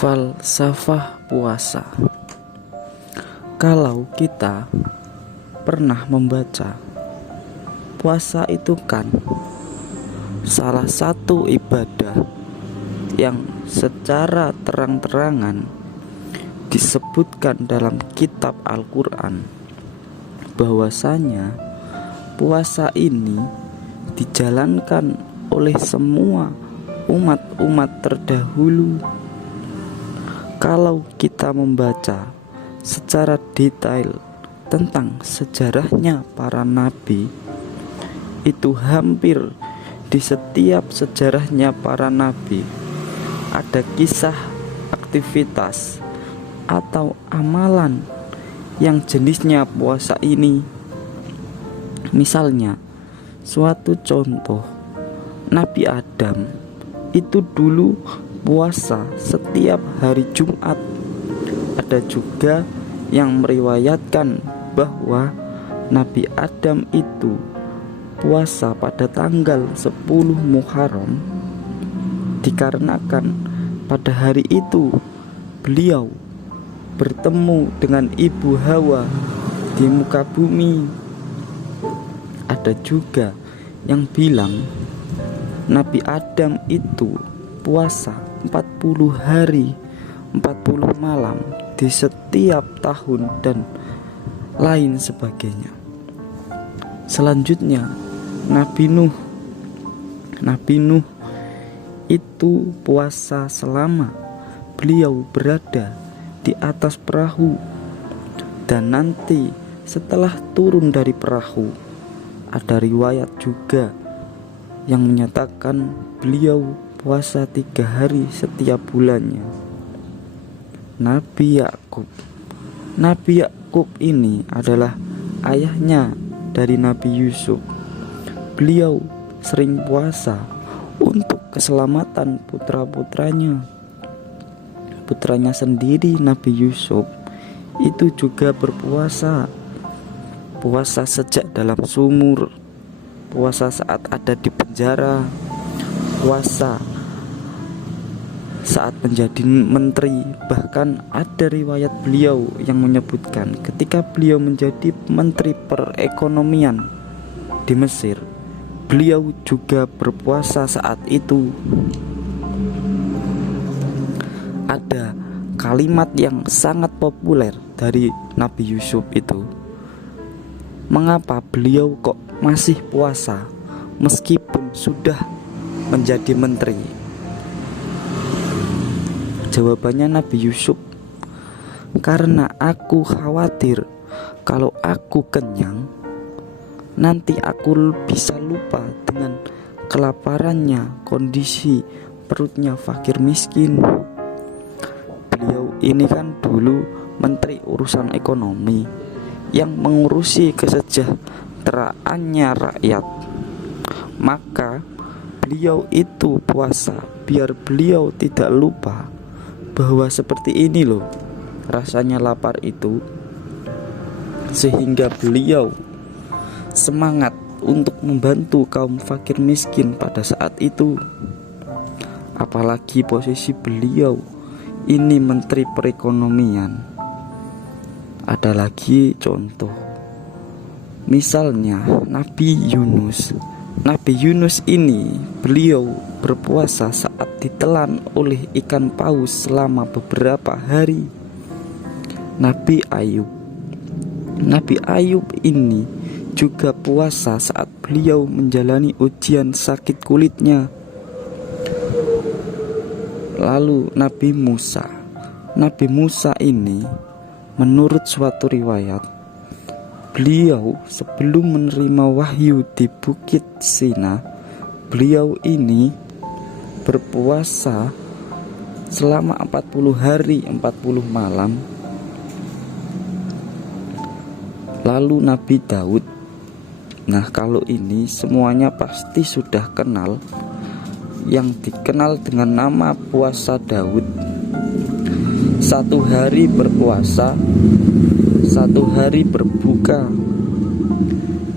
Falsafah puasa. Kalau kita pernah membaca, puasa itu kan salah satu ibadah yang secara terang-terangan disebutkan dalam kitab Al-Quran bahwasanya puasa ini dijalankan oleh semua umat-umat terdahulu. Kalau kita membaca secara detail tentang sejarahnya para nabi, itu hampir di setiap sejarahnya para nabi ada kisah aktivitas atau amalan yang jenisnya puasa ini. Misalnya, suatu contoh, Nabi Adam itu dulu puasa setiap hari Jumat. Ada juga yang meriwayatkan bahwa Nabi Adam itu puasa pada tanggal 10 Muharram, dikarenakan pada hari itu beliau bertemu dengan Ibu Hawa di muka bumi. Ada juga yang bilang Nabi Adam itu puasa 40 hari 40 malam di setiap tahun dan lain sebagainya. Selanjutnya Nabi Nuh itu puasa selama beliau berada di atas perahu, dan nanti setelah turun dari perahu ada riwayat juga yang menyatakan beliau puasa 3 hari setiap bulannya. Nabi Yakub ini adalah ayahnya dari Nabi Yusuf. Beliau sering puasa untuk keselamatan putra-putranya. Putranya sendiri, Nabi Yusuf, itu juga berpuasa. Puasa sejak dalam sumur, puasa saat ada di penjara, puasa saat menjadi menteri. Bahkan ada riwayat beliau yang menyebutkan ketika beliau menjadi menteri perekonomian di Mesir, beliau juga berpuasa saat itu. Ada kalimat yang sangat populer dari Nabi Yusuf itu, mengapa beliau kok masih puasa meskipun sudah menjadi menteri? Jawabannya Nabi Yusuf, karena aku khawatir kalau aku kenyang, nanti aku bisa lupa dengan kelaparannya, kondisi perutnya fakir miskin. Beliau ini kan dulu menteri urusan ekonomi yang mengurusi kesejahteraannya rakyat. Maka beliau itu puasa biar beliau tidak lupa bahwa seperti ini loh rasanya lapar itu, sehingga beliau semangat untuk membantu kaum fakir miskin pada saat itu. Apalagi posisi beliau ini menteri perekonomian. Ada lagi contoh, misalnya Nabi Yunus ini beliau berpuasa saat ditelan oleh ikan paus selama beberapa hari. Nabi Ayub ini juga puasa saat beliau menjalani ujian sakit kulitnya. Lalu Nabi Musa ini, menurut suatu riwayat, beliau sebelum menerima wahyu di Bukit Sina, beliau ini berpuasa selama 40 hari 40 malam. Lalu Nabi Daud, nah kalau ini semuanya pasti sudah kenal, yang dikenal dengan nama puasa Daud. 1 hari berpuasa, 1 hari berbuka,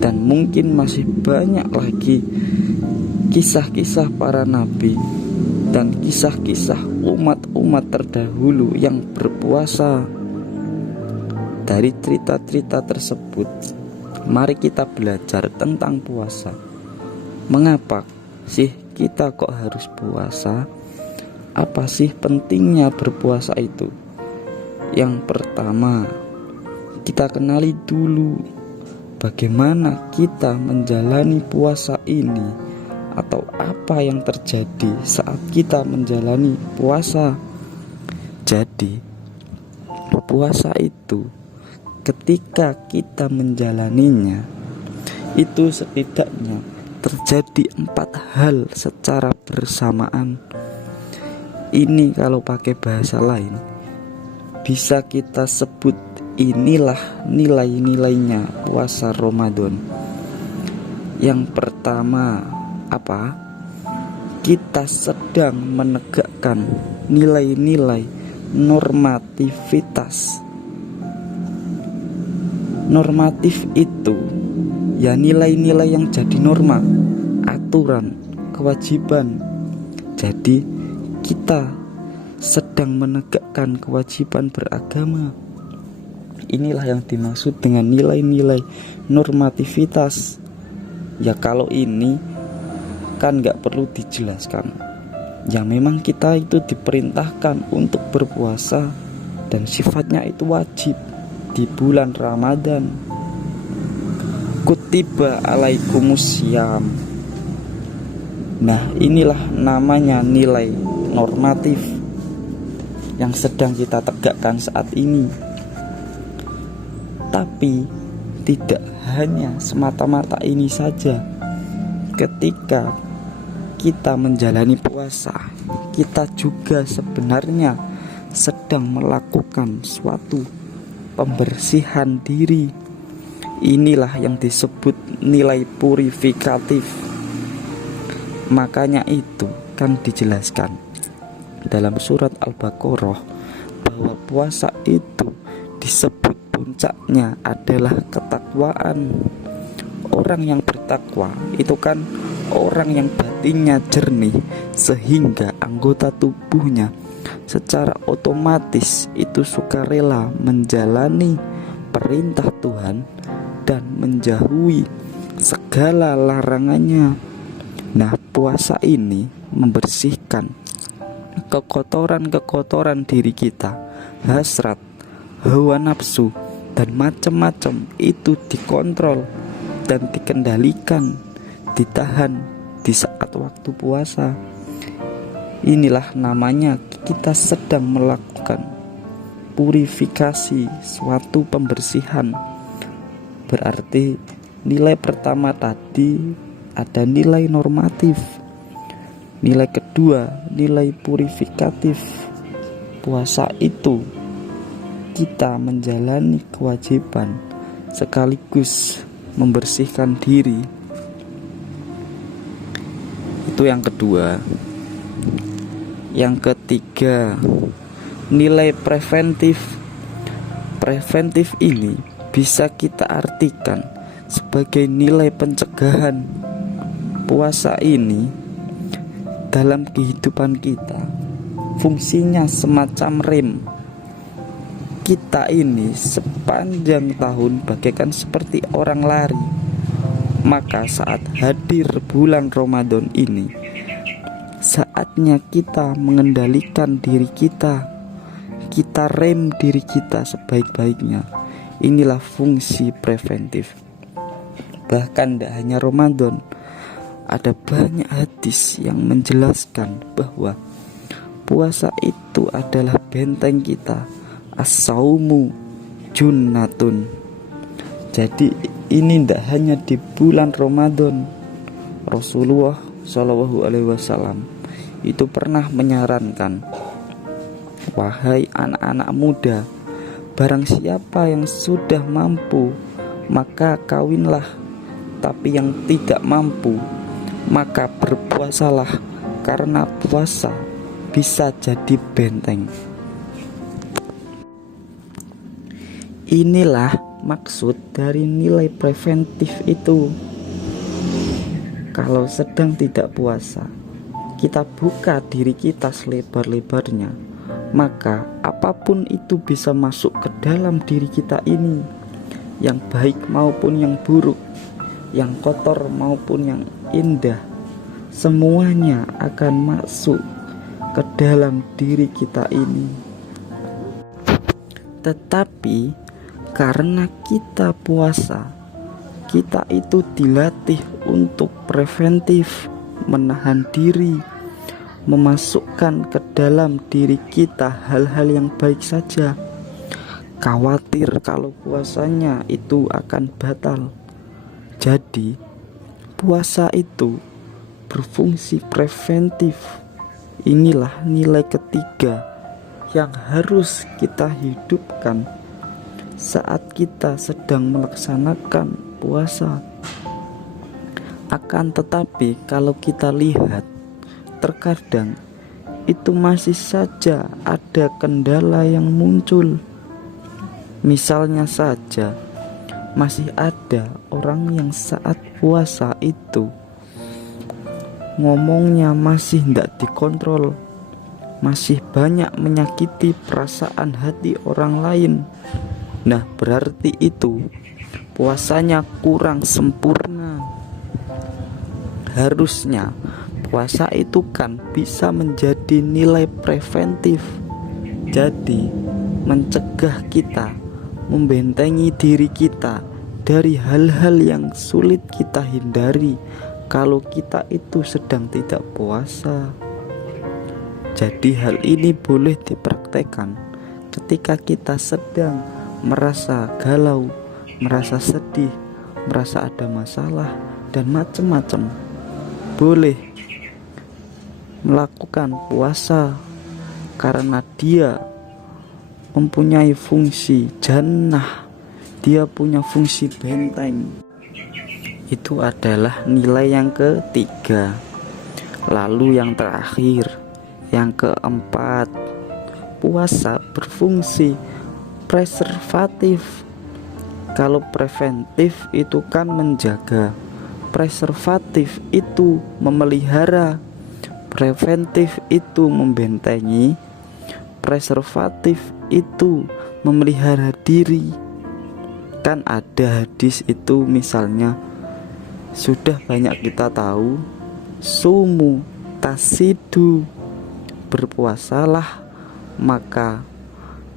dan mungkin masih banyak lagi kisah-kisah para nabi dan kisah-kisah umat-umat terdahulu yang berpuasa. Dari cerita-cerita tersebut, mari kita belajar tentang puasa. Mengapa sih kita kok harus puasa? Apa sih pentingnya berpuasa itu? Yang pertama, kita kenali dulu bagaimana kita menjalani puasa ini, atau apa yang terjadi saat kita menjalani puasa. Jadi, puasa itu ketika kita menjalaninya, itu setidaknya terjadi 4 hal secara bersamaan. Ini kalau pakai bahasa lain bisa kita sebut inilah nilai-nilainya puasa Ramadan. Yang pertama, apa? Kita sedang menegakkan nilai-nilai normativitas. Normatif itu ya nilai-nilai yang jadi norma, aturan, kewajiban. Jadi kita sedang menegakkan kewajiban beragama. Inilah yang dimaksud dengan nilai-nilai normativitas. Ya kalau ini kan gak perlu dijelaskan. Ya memang kita itu diperintahkan untuk berpuasa, dan sifatnya itu wajib di bulan Ramadan. Kutiba alaikumusiyam. Nah, inilah namanya nilai normatif yang sedang kita tegakkan saat ini. Tapi tidak hanya semata-mata ini saja. Ketika kita menjalani puasa, kita juga sebenarnya sedang melakukan suatu pembersihan diri. Inilah yang disebut nilai purifikatif. Makanya itu kan dijelaskan dalam surat Al-Baqarah bahwa puasa itu disebut puncaknya adalah ketakwaan. Orang yang bertakwa itu kan orang yang batinnya jernih, sehingga anggota tubuhnya secara otomatis itu sukarela menjalani perintah Tuhan dan menjauhi segala larangannya. Nah, puasa ini membersihkan kekotoran-kekotoran diri kita, hasrat, hawa nafsu, dan macam-macam itu dikontrol dan dikendalikan, ditahan di saat waktu puasa. Inilah namanya kita sedang melakukan purifikasi, suatu pembersihan. Berarti nilai pertama tadi ada nilai normatif. Nilai kedua, nilai purifikatif. Puasa itu kita menjalani kewajiban sekaligus membersihkan diri. Itu yang kedua. Yang ketiga, nilai preventif. Preventif ini bisa kita artikan sebagai nilai pencegahan. Puasa ini dalam kehidupan kita fungsinya semacam rem. Kita ini sepanjang tahun bagaikan seperti orang lari. Maka saat hadir bulan Ramadan ini, saatnya kita mengendalikan diri kita. Kita rem diri kita sebaik-baiknya. Inilah fungsi preventif. Bahkan tidak hanya Ramadan, ada banyak hadis yang menjelaskan bahwa puasa itu adalah benteng kita. As-saumu junnatun. Jadi ini tidak hanya di bulan Ramadan. Rasulullah Shallallahu Alaihi Wasallam itu pernah menyarankan, wahai anak-anak muda, barang siapa yang sudah mampu maka kawinlah, tapi yang tidak mampu maka berpuasalah, karena puasa bisa jadi benteng. Inilah maksud dari nilai preventif itu. Kalau sedang tidak puasa, kita buka diri kita selebar-lebarnya, maka apapun itu bisa masuk ke dalam diri kita ini, yang baik maupun yang buruk, yang kotor maupun yang indah, semuanya akan masuk ke dalam diri kita ini. Tetapi karena kita puasa, kita itu dilatih untuk preventif, menahan diri, memasukkan ke dalam diri kita hal-hal yang baik saja. Khawatir kalau puasanya itu akan batal. Jadi puasa itu berfungsi preventif. Inilah nilai ketiga yang harus kita hidupkan saat kita sedang melaksanakan puasa. Akan tetapi kalau kita lihat, terkadang itu masih saja ada kendala yang muncul. Misalnya saja, masih ada orang yang saat puasa itu ngomongnya masih tidak dikontrol, masih banyak menyakiti perasaan hati orang lain. Nah, berarti itu puasanya kurang sempurna. Harusnya puasa itu kan bisa menjadi nilai preventif, jadi mencegah kita, membentengi diri kita dari hal-hal yang sulit kita hindari kalau kita itu sedang tidak puasa. Jadi hal ini boleh dipraktekkan ketika kita sedang merasa galau, merasa sedih, merasa ada masalah dan macam-macam. Boleh melakukan puasa karena dia mempunyai fungsi jannah, dia punya fungsi benteng. Itu adalah nilai yang ketiga. Lalu yang terakhir, yang keempat, puasa berfungsi preservatif. Kalau preventif itu kan menjaga, preservatif itu memelihara, preventif itu membentengi, preservatif itu memelihara diri. Kan ada hadis itu, misalnya sudah banyak kita tahu, sumu tasidu, berpuasalah maka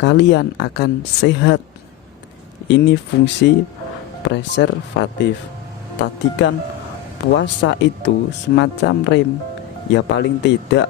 kalian akan sehat. Ini fungsi preservatif. Tadi kan puasa itu semacam rem, ya paling tidak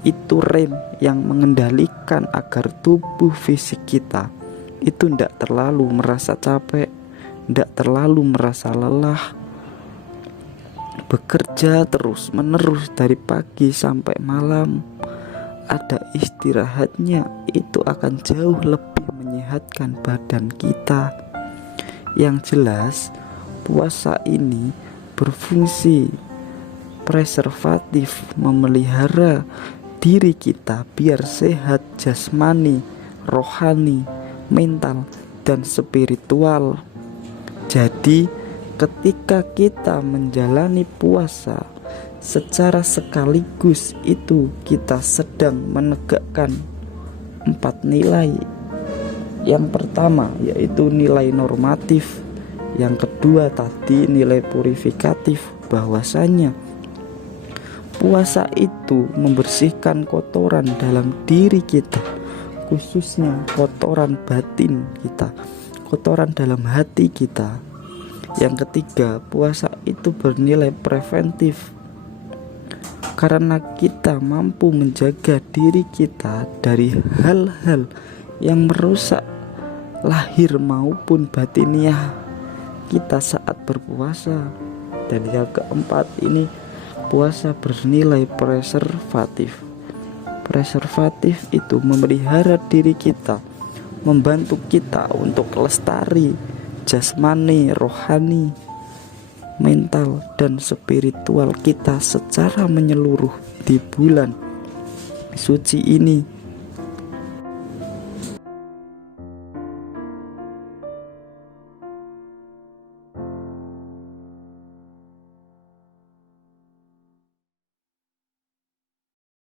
itu rem yang mengendalikan agar tubuh fisik kita itu tidak terlalu merasa capek, tidak terlalu merasa lelah, bekerja terus menerus dari pagi sampai malam. Ada istirahatnya, itu akan jauh lebih menyehatkan badan kita. Yang jelas puasa ini berfungsi preservatif, memelihara diri kita biar sehat jasmani, rohani, mental, dan spiritual. Jadi ketika kita menjalani puasa secara sekaligus, itu kita sedang menegakkan 4 nilai. Yang pertama yaitu nilai normatif, yang kedua tadi nilai purifikatif, bahwasanya puasa itu membersihkan kotoran dalam diri kita, khususnya kotoran batin kita, kotoran dalam hati kita. Yang ketiga, puasa itu bernilai preventif karena kita mampu menjaga diri kita dari hal-hal yang merusak lahir maupun batiniah kita saat berpuasa. Dan yang keempat ini, puasa bernilai preservatif. Preservatif itu memelihara diri kita, membantu kita untuk lestari jasmani, rohani, mental, dan spiritual kita secara menyeluruh di bulan suci ini.